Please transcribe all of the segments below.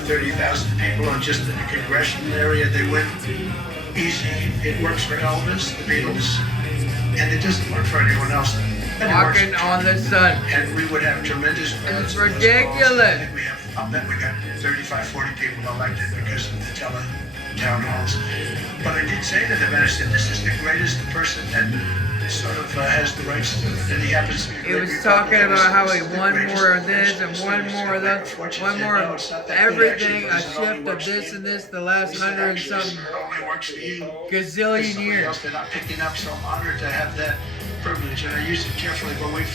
30,000 people on just in the congressional area. They win easy. It works for Elvis, the Beatles, and it doesn't work for anyone else. Walking on the sun. And we would have tremendous crowds. It's ridiculous. I'll bet we got 35, 40 people elected because of the town halls. But I did say to them, and I said, this is the greatest person that sort of has the rights to it. And he happens to be He was talking about how he won more of this and one more of that, one more of everything, a shift of this and this the last 100 and something gazillion years. They're not picking up, so I'm honored to have that privilege, and I use it carefully, but we've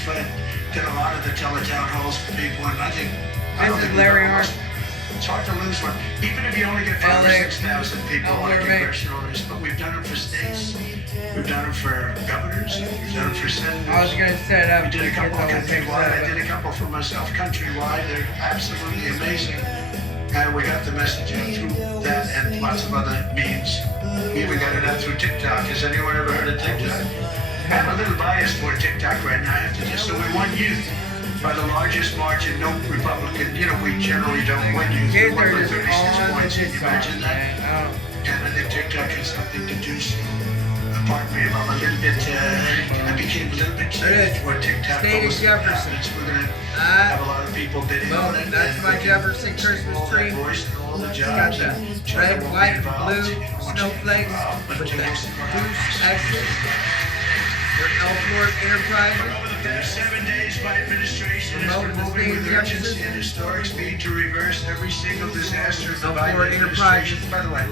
done a lot of the teletown halls for people, and I don't think Larry Hart. It's hard to lose one, even if you only get 5,000 or 6,000 people on a congressional race. But we've done them for states, we've done them for governors, we've done them for senators. I was gonna set up. We did a couple countrywide. I did a couple for myself countrywide. They're absolutely amazing, and we got the message out through that and lots of other means. We even got it out through TikTok. Has anyone ever heard of TikTok? I'm a little biased for TikTok right now, I have to just. So we won youth by the largest margin. No Republican, we generally don't win youth. We won by 36 points. Can you imagine that? And I think TikTok has something to do. So, pardon me if I'm a little bit, I became a little bit changed for TikTok. State of Jefferson. We're going to have a lot of people bidding on it. That's my Jefferson Christmas tree. All the Got jobs. the red, white, blue snowflakes with the deuce X's. Elford Enterprises. Over the past 7 days, my administration has been moving with urgency and historic speed to reverse every single disaster of the Biden administration. By the way,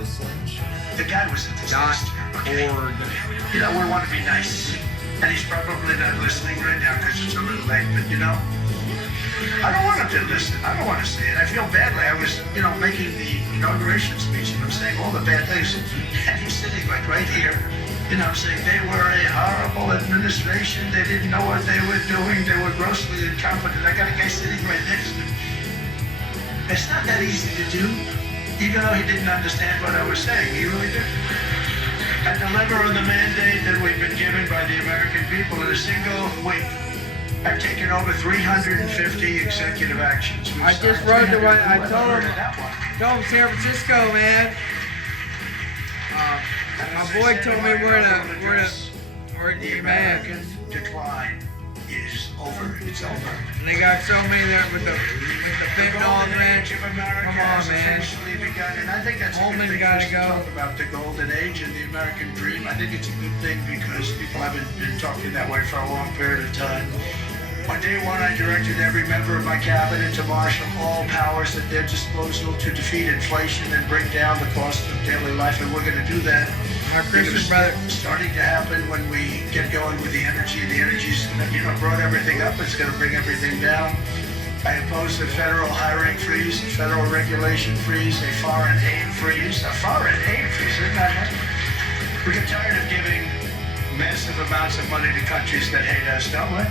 the guy was a disaster. Okay? We want to be nice. And he's probably not listening right now because it's a little late, but I don't want him to listen. I don't want to say it. I feel badly. I was, making the inauguration speech and I'm saying all the bad things. And he's sitting like right here. Saying they were a horrible administration. They didn't know what they were doing. They were grossly incompetent. I got a guy sitting right next to me. It's not that easy to do, even though he didn't understand what I was saying. He really did. I deliver on the mandate that we've been given by the American people in a single week. I've taken over 350 executive actions. I just wrote the one. I told him San Francisco, man. My boy told me we're in the American decline is over. It's over. And they got so many there with the fentanyl and that. Come on, man. And I think that's Holman a good thing gotta to go. talk about the golden age and the American dream. I think it's a good thing because people haven't been talking that way for a long period of time. On day one, I directed every member of my cabinet to marshal all powers at their disposal to defeat inflation and bring down the cost of daily life, and we're going to do that. Our Christian brother. Starting to happen when we get going with the energy. The energy's, brought everything up. It's going to bring everything down. I oppose the federal hiring freeze, a federal regulation freeze, a foreign aid freeze. A foreign aid freeze, isn't that nice? We get tired of giving massive amounts of money to countries that hate us, don't we?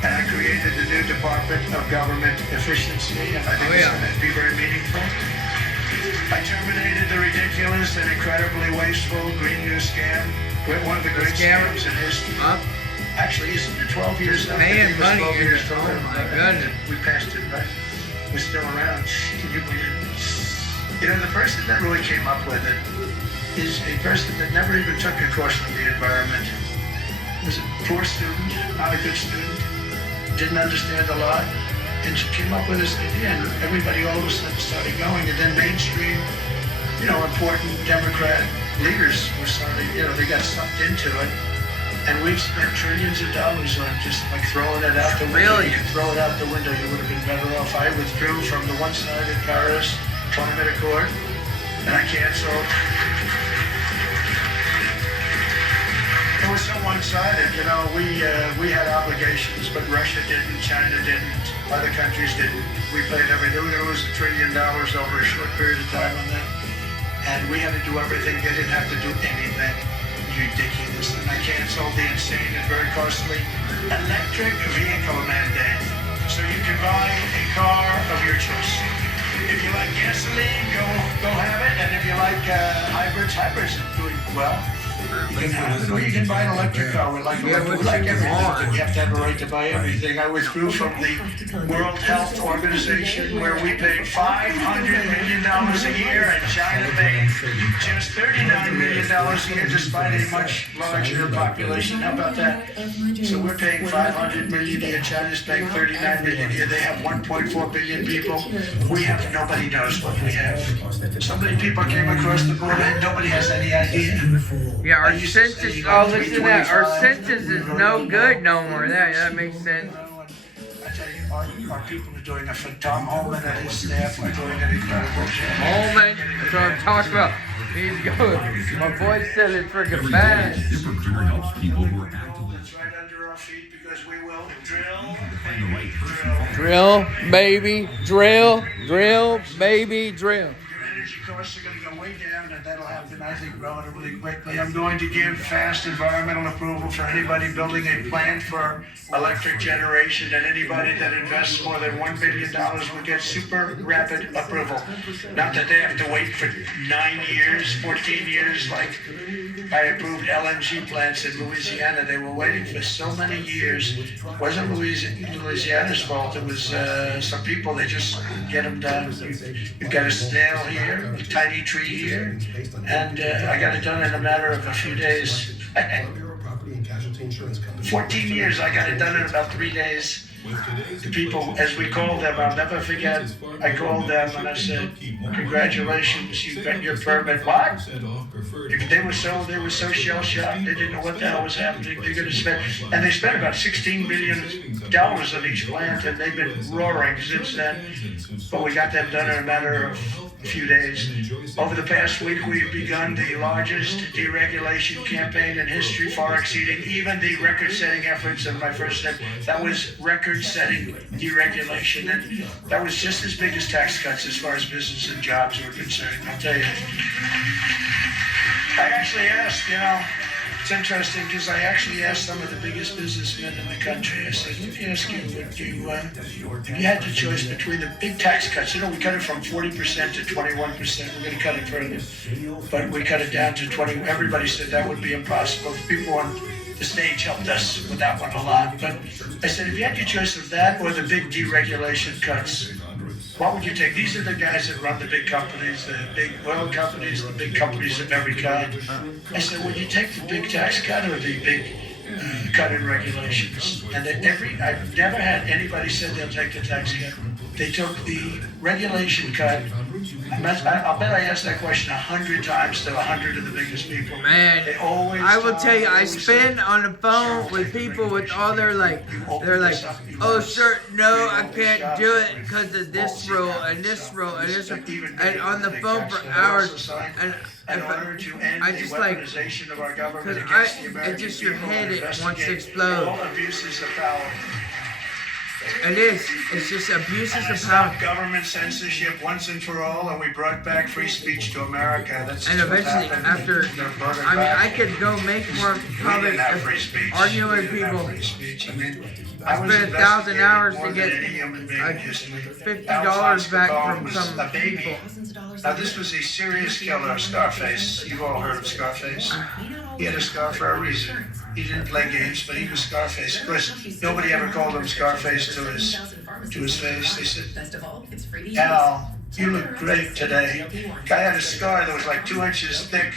And I created the new Department of Government Efficiency, and I think it's going to be very meaningful. I terminated the ridiculous and incredibly wasteful Green New Scam, one of the great scams in history. Actually, isn't it 12 years now? Paying money here. Oh My goodness. We passed it, right? We're still around. Can you believe it? The person that really came up with it is a person that never even took a course on the environment. Was a poor student, not a good student, didn't understand a lot, and she came up with this idea, and everybody all of a sudden started going, and then mainstream, important Democrat leaders were starting, they got sucked into it, and we've spent trillions of dollars on just like throwing it out the window. You could throw it out the window, you would have been better off. I withdrew from the one-sided Paris Climate Accord, and I canceled. It was so one-sided, we had obligations, but Russia didn't, China didn't, other countries didn't. We paid everything. We were going to lose $1 trillion over a short period of time on that. And we had to do everything. They didn't have to do anything. Ridiculous. And I canceled the insane and very costly electric vehicle mandate. So you can buy a car of your choice. If you like gasoline, go have it. And if you like hybrids are doing well. You can have it, or you can buy an electric car. We like everything, but you have to have a right to buy everything. I withdrew from the World Health Organization, where we paid $500 million a year, and China paid just $39 million a year, despite a much larger population. How about that? So we're paying $500 million a year. China's paying $39 million a year. They have 1.4 billion people. We have, nobody knows what we have. So many people came across the border and nobody has any idea. Yeah, our census, oh, listen to that. Our census is no good no more. That makes sense. I tell you, our people are doing a phenomenal. Holman and his staff are doing an incredible job. Holman, that's what I'm talking about. He's good. My voice said it freaking bad. ZipRecruiter helps people who are actively. It's right under our feet because we will drill, Drill, baby, drill, drill, baby, drill. Your energy costs are going to go way down, and that'll happen, I think, relatively quickly. I'm going to give fast environmental approval for anybody building a plant for electric generation, and anybody that invests more than $1 billion will get super rapid approval. Not that they have to wait for 9 years, 14 years, like I approved LNG plants in Louisiana. They were waiting for so many years. It wasn't Louisiana's fault. It was some people, they just couldn't get them done. You've got a snail here, a tiny tree here, and I got it done in a matter of a few days. 14 years, I got it done in about 3 days. The people, as we called them, I'll never forget, I called them and I said, congratulations, you got your permit. What? They were so shell-shocked, they didn't know what the hell was happening. They're gonna spend, and they spent about $16 million on each plant, and they've been roaring since then. But we got them done in a matter of a few days. Over the past week, we've begun the largest deregulation campaign in history, far exceeding even the record-setting efforts of my first step. That was record-setting deregulation, and that was just as big as tax cuts as far as business and jobs were concerned, I'll tell you. I actually asked, it's interesting because I actually asked some of the biggest businessmen in the country. I said, let me ask you, if you had the choice between the big tax cuts, we cut it from 40% to 21%. We're going to cut it further, but we cut it down to 20. Everybody said that would be impossible. The people on the stage helped us with that one a lot. But I said, if you had your choice of that or the big deregulation cuts, what would you take? These are the guys that run the big companies, the big oil companies, the big companies of every kind. I said, would you take the big tax cut or the big cut in regulations? And I've never had anybody said they'll take the tax cut. They took the regulation cut. I'll bet I asked that question 100 times to 100 of the biggest people. Man, they always I will tell you, I spend on the phone with people with all their oh sir, no, I can't do it because of this rule and this rule and this rule, and on the phone for hours. And I just because it's just your head, it wants to explode. All abuses of power. It is. It's just abuses of power. Government censorship once and for all, and we brought back free speech to America. That's and eventually, after, I could go make more public arguing with people. I spent 1,000 hours to get $50 back from some people. Now this was a serious killer, Scarface. You've all heard of Scarface. He had a scar for a reason. He didn't play games, but he was Scarface. Of course, nobody ever called him Scarface to his face. They said, Al, you look great today. Guy had a scar that was like 2 inches thick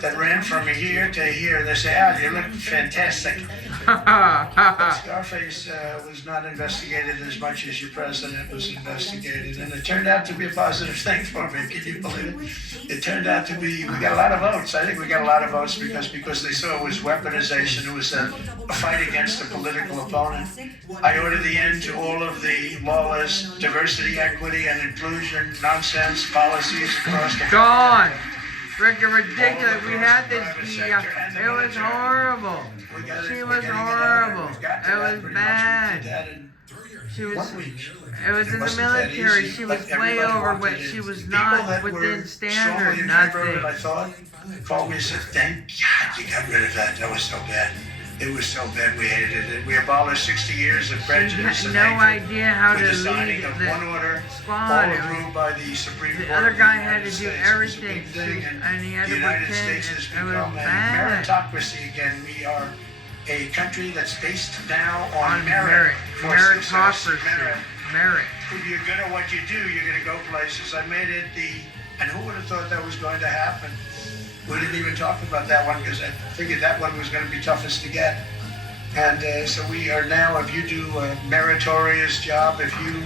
that ran from here to here. They say, Al, you look fantastic. But Scarface was not investigated as much as your president was investigated, and it turned out to be a positive thing for me. Can you believe it? It turned out to be, we got a lot of votes. I think we got a lot of votes because they saw it was weaponization. It was a fight against a political opponent. I ordered the end to all of the lawless diversity, equity, and inclusion nonsense policies across the gone. Freaking ridiculous. We had this. It was horrible. She was horrible. It was bad. She was. It was in the military. She was way overweight. She was not within standard. Nothing. I thought. Called me and said, "Thank God you got rid of that. That was so bad." It was so bad we hated it. We abolished 60 years of prejudice and no hatred idea how with to the signing lead of the one order, squad. all approved by the Supreme Court. The other of guy the had to United do States. everything, It was a big thing, and he had the to United pretend. States has It was become a bad. meritocracy again. We are a country that's based now on merit, for success. meritocracy, merit. If you're good at what you do, you're going to go places. I made it and who would have thought that was going to happen? We didn't even talk about that one because I figured that one was going to be toughest to get. And so we are now, if you do a meritorious job, if you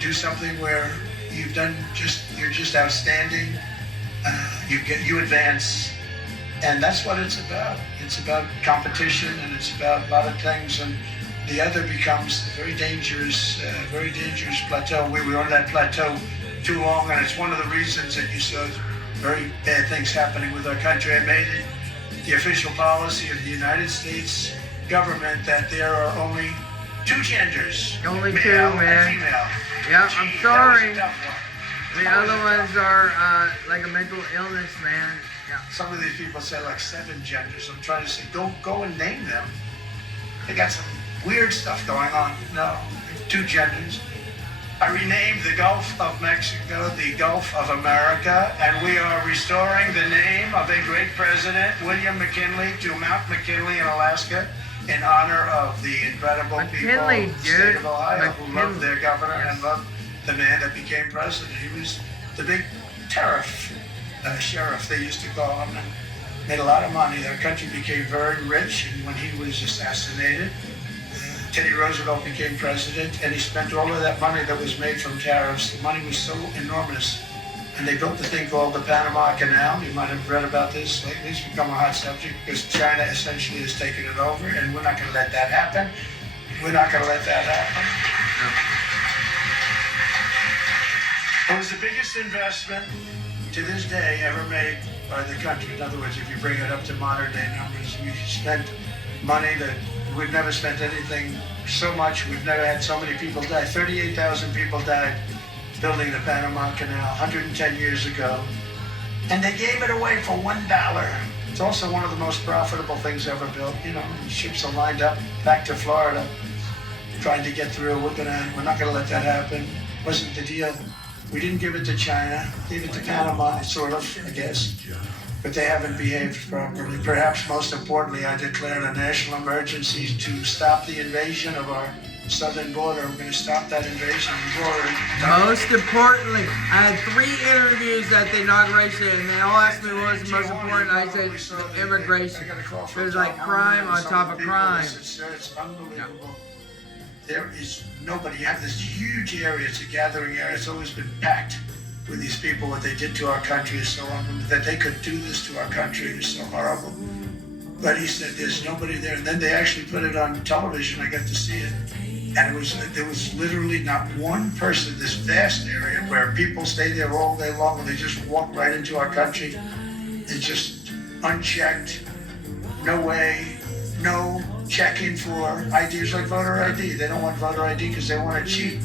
do something where you're just outstanding, you advance. And that's what it's about. It's about competition, and it's about a lot of things. And the other becomes a very dangerous plateau. We were on that plateau too long, and it's one of the reasons that you saw very bad things happening with our country. I made it the official policy of the United States government that there are only two genders. Only male two, man. and female. Yeah, Gee, I'm sorry. that was a tough one. The other ones are like a mental illness, man. Yeah. Some of these people say like 7 genders. I'm trying to say, don't go and name them. They got some weird stuff going on. No, 2 genders. I renamed the Gulf of Mexico the Gulf of America, and we are restoring the name of a great president, William McKinley, to Mount McKinley in Alaska, in honor of the incredible people of the state of Ohio who loved their governor and loved the man that became president. He was the big tariff sheriff, they used to call him, and made a lot of money. Our country became very rich, and when he was assassinated, Teddy Roosevelt became president, and he spent all of that money that was made from tariffs. The money was so enormous, and they built the thing called the Panama Canal. You might have read about this lately. It's become a hot subject because China essentially has taken it over, and we're not going to let that happen. We're not going to let that happen. It was the biggest investment to this day ever made by the country. In other words, if you bring it up to modern day numbers, we spent money that we've never spent anything so much. We've never had so many people die. 38,000 people died building the Panama Canal 110 years ago. And they gave it away for $1. It's also one of the most profitable things ever built. You know, ships are lined up back to Florida trying to get through. We're not gonna let that happen. Wasn't the deal. We didn't give it to China, gave it to Panama, sort of, I guess. But they haven't behaved properly. Perhaps most importantly, I declared a national emergency to stop the invasion of our southern border. We're going to stop that invasion border. Most importantly, I had 3 interviews at the inauguration, and they all asked me what was the most important. I said immigration. There's like crime on top of crime. It's unbelievable. There is nobody. You have this huge area. It's a gathering area. It's always been packed with these people. What they did to our country is so unbelievable. That they could do this to our country is so horrible. But he said there's nobody there. And then they actually put it on television. I got to see it. And there was literally not one person, this vast area where people stay there all day long and they just walk right into our country. It's just unchecked, no way, no checking for IDs like voter ID. They don't want voter ID because they want to cheat.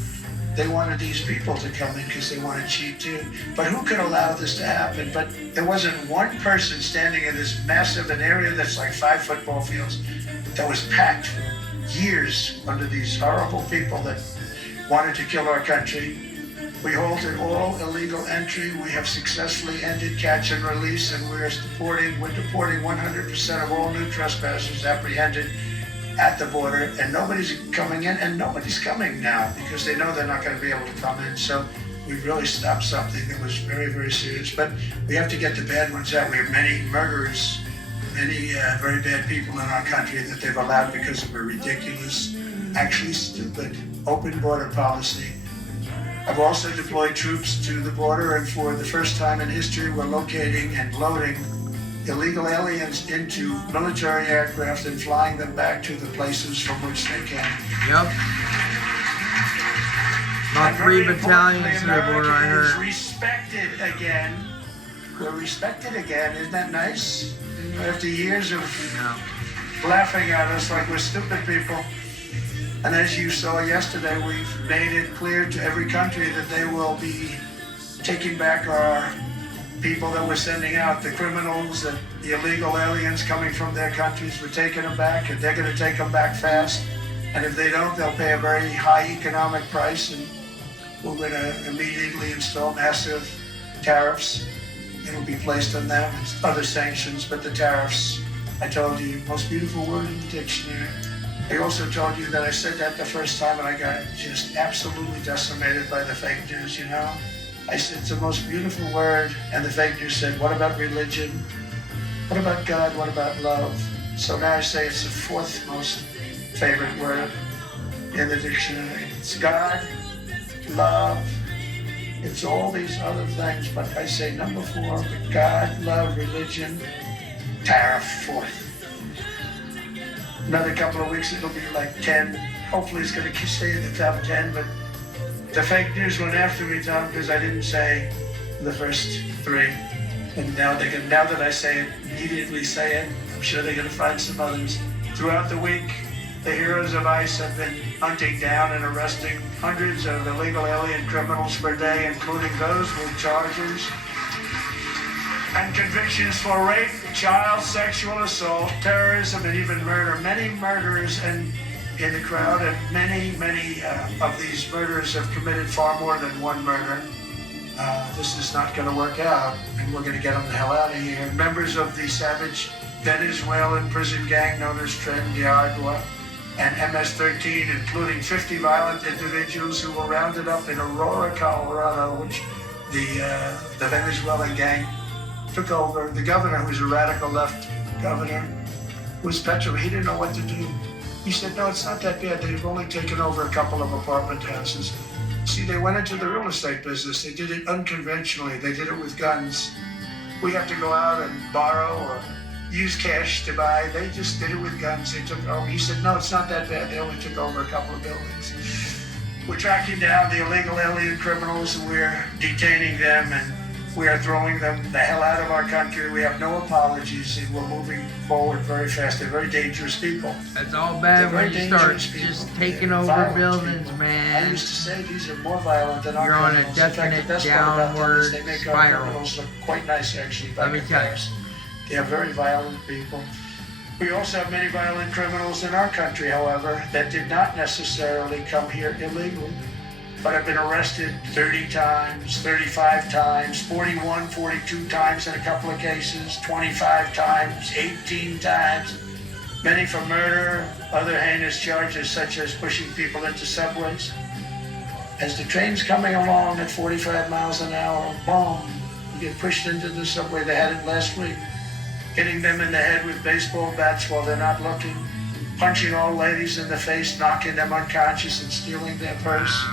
They wanted these people to come in because they want to cheat too. But who could allow this to happen? But there wasn't one person standing in this massive an area that's like 5 football fields that was packed for years under these horrible people that wanted to kill our country. We halted all illegal entry. We have successfully ended catch and release, and we're deporting 100% of all new trespassers apprehended at the border, and nobody's coming in, and nobody's coming now because they know they're not going to be able to come in. So we've really stopped something that was very, very serious. But we have to get the bad ones out. We have many murderers, many very bad people in our country that they've allowed because of a ridiculous, actually stupid, open border policy. I've also deployed troops to the border, and for the first time in history, we're locating and loading illegal aliens into military aircraft and flying them back to the places from which they came. Yep. About 3 battalions to the border, I heard. Respected again. We're respected again. Isn't that nice? After years of laughing at us like we're stupid people. And as you saw yesterday, we've made it clear to every country that they will be taking back our people that we're sending out, the criminals, the illegal aliens coming from their countries, we're taking them back, and they're going to take them back fast. And if they don't, they'll pay a very high economic price, and we're going to immediately install massive tariffs. It'll be placed on them, other sanctions, but the tariffs, I told you, most beautiful word in the dictionary. I also told you that I said that the first time and I got just absolutely decimated by the fake news, you know? I said it's the most beautiful word, and the fake news said, what about religion? What about God? What about love? So now I say it's the fourth most favorite word in the dictionary. It's God, love, it's all these other things, but I say number 4, God, love, religion, tariff, fourth. Another couple of weeks, it'll be like 10. Hopefully it's going to stay in the top 10, but the fake news went after me, Tom, because I didn't say the first 3. And now that I say it, immediately say it, I'm sure they're going to find some others. Throughout the week, the heroes of ICE have been hunting down and arresting hundreds of illegal alien criminals per day, including those with charges and convictions for rape, child sexual assault, terrorism, and even murder. Many murderers in the crowd, and many of these murderers have committed far more than one murder. This is not going to work out, and we're going to get them the hell out of here. Members of the savage Venezuelan prison gang known as Tren de Agua and MS-13, including 50 violent individuals who were rounded up in Aurora, Colorado, which the Venezuelan gang took over. The governor, who's a radical left governor, was petrified. He didn't know what to do. He said, no, it's not that bad. They've only taken over a couple of apartment houses. See, they went into the real estate business. They did it unconventionally. They did it with guns. We have to go out and borrow or use cash to buy. They just did it with guns. They took over. He said, no, it's not that bad. They only took over a couple of buildings. We're tracking down the illegal alien criminals. We're detaining them, and we are throwing them the hell out of our country. We have no apologies, and we're moving forward very fast. They're very dangerous people. That's all bad when you start just taking over buildings, people. man. I used to say these are more violent than our You're on a criminals. In fact, definite the best part about them downward is they make our spiral. criminals look quite nice, actually. Let me tell you. They are very violent people. We also have many violent criminals in our country, however, that did not necessarily come here illegally, but have been arrested 30 times, 35 times, 41, 42 times in a couple of cases, 25 times, 18 times, many for murder, other heinous charges such as pushing people into subways. As the train's coming along at 45 miles an hour, boom, you get pushed into the subway. They had it last week, hitting them in the head with baseball bats while they're not looking, punching old ladies in the face, knocking them unconscious and stealing their purse.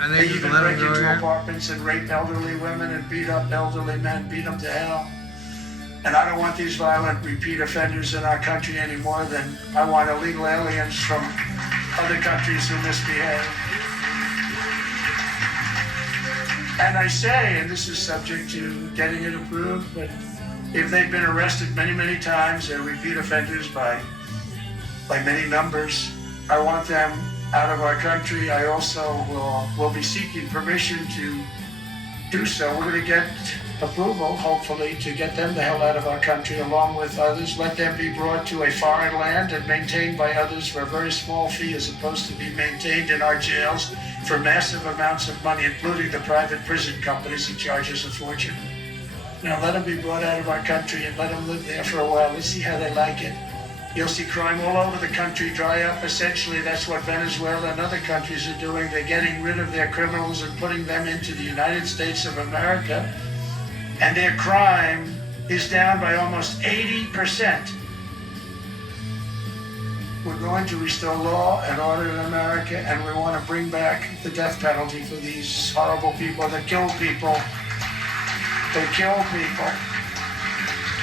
And They they just even let break them go into in. apartments and rape elderly women and beat up elderly men, beat them to hell. And I don't want these violent repeat offenders in our country any more than I want illegal aliens from other countries who misbehave. And I say, and this is subject to getting it approved, but if they've been arrested many, many times, they're repeat offenders by many numbers, I want them out of our country. I also will be seeking permission to do so. We're going to get approval, hopefully, to get them the hell out of our country along with others. Let them be brought to a foreign land and maintained by others for a very small fee, as opposed to be maintained in our jails for massive amounts of money, including the private prison companies who charge us a fortune. Now let them be brought out of our country and let them live there for a while. Let's see how they like it. You'll see crime all over the country dry up. Essentially, that's what Venezuela and other countries are doing. They're getting rid of their criminals and putting them into the United States of America. And their crime is down by almost 80%. We're going to restore law and order in America, and we want to bring back the death penalty for these horrible people that kill people. They kill people.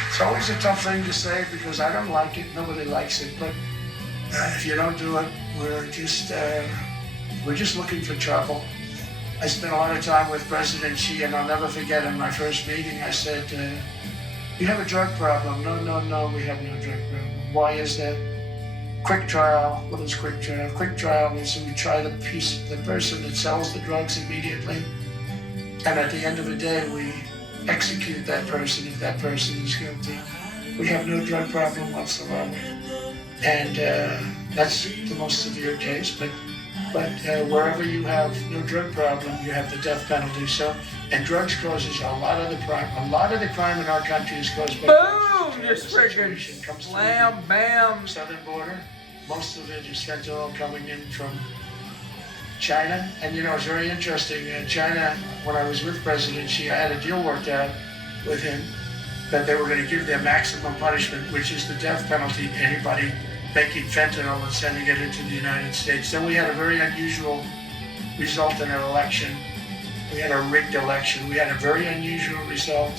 It's always a tough thing to say because I don't like it. Nobody likes it. But if you don't do it, we're just looking for trouble. I spent a lot of time with President Xi, and I'll never forget in my first meeting, I said, you have a drug problem. No, we have no drug problem. Why is that? Quick trial. What is quick trial? Quick trial means we try the person that sells the drugs immediately. And at the end of the day, we execute that person if that person is guilty. We have no drug problem whatsoever. And that's the most severe case, but wherever you have no drug problem, you have the death penalty. So, and drugs causes a lot of the crime. A lot of the crime in our country is caused by Boom! Just freaking slam, bam. Southern border. Most of it is fentanyl coming in from China. And you know, it's very interesting. China, when I was with President Xi, I had a deal worked out with him that they were going to give their maximum punishment, which is the death penalty, to anybody making fentanyl and sending it into the United States. Then we had a very unusual result in an election. We had a rigged election. We had a very unusual result.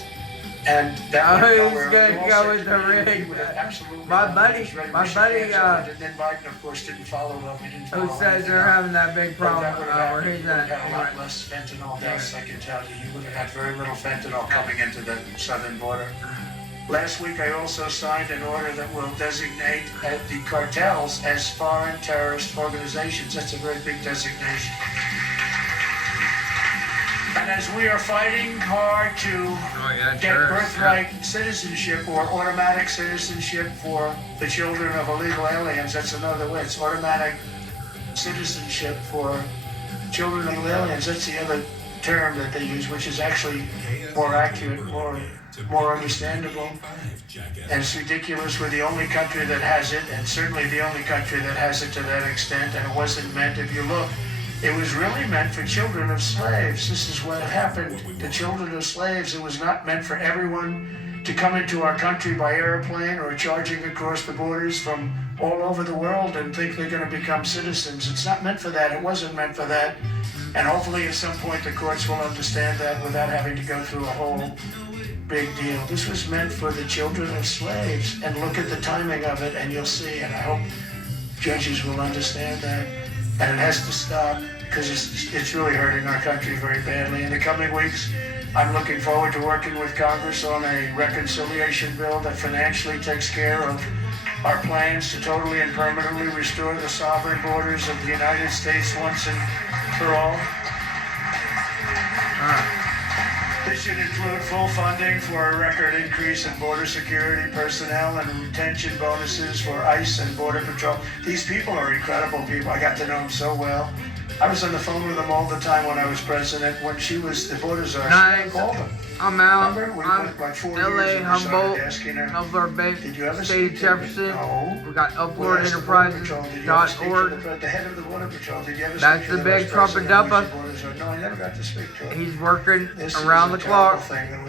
And that went nowhere. Gonna go with the rig. My buddy, and then Biden, of course, didn't follow up. He didn't follow who says they're having that big problem where he's You would have at. had a lot less fentanyl deaths, I can tell you. You would have had very little fentanyl coming into the southern border. Last week, I also signed an order that will designate the cartels as foreign terrorist organizations. That's a very big designation. And as we are fighting hard to get birthright citizenship or automatic citizenship for the children of illegal aliens, that's another way. It's automatic citizenship for children of illegal aliens. That's the other term that they use, which is actually more accurate, more understandable. And it's ridiculous. We're the only country that has it, and certainly the only country that has it to that extent. And it wasn't meant, if you look, it was really meant for children of slaves. This is what happened to children of slaves. It was not meant for everyone to come into our country by airplane or charging across the borders from all over the world and think they're going to become citizens. It's not meant for that. It wasn't meant for that. And hopefully at some point the courts will understand that without having to go through a whole big deal. This was meant for the children of slaves. And look at the timing of it and you'll see. And I hope judges will understand that. And it has to stop because it's really hurting our country very badly. In the coming weeks, I'm looking forward to working with Congress on a reconciliation bill that financially takes care of our plans to totally and permanently restore the sovereign borders of the United States once and for all. This should include full funding for a record increase in border security personnel and retention bonuses for ICE and Border Patrol. These people are incredible people. I got to know them so well. I was on the phone with them all the time when I was president. When she was the border czar, I called them. I'm out. Remember? I'm like 4 LA, years and we started Humboldt, asking her, Hillsborough Bay, did you ever State of see Jefferson. No. We got We asked the Border Patrol, did you ever speak to upward.org. the head of the Border Patrol? Did you ever That's speak to the big vice president of Trumpenupa. the Border Czar? No, I never got to speak to him. He's working This is around a the clock. terrible thing.